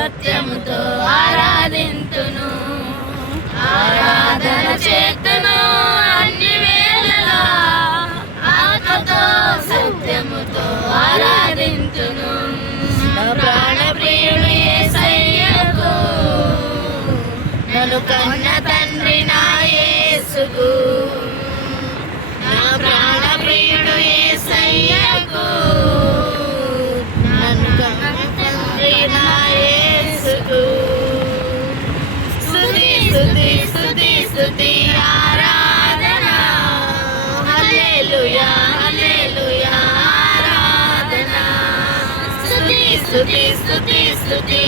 సత్యముతో ఆరాధింతును. ఆరాధన చేతును అన్ని వేళలా, ఆత్మతో సత్యముతో ఆరాధింతును. నా ప్రాణ ప్రియుడు యేసయ్యకు, నన్ను కన్న తండ్రి నా యేసుకు. నా ప్రాణ ప్రియుడు యేసయ్యకు, నన్ను కన్న తండ్రి నా యేసుకు. స్తుతి స్తుతి స్తుతి స్తుతి ఆరాధన, హల్లెలూయా హల్లెలూయా ఆరాధన. స్తుతి స్తుతి స్తుతి స్తుతి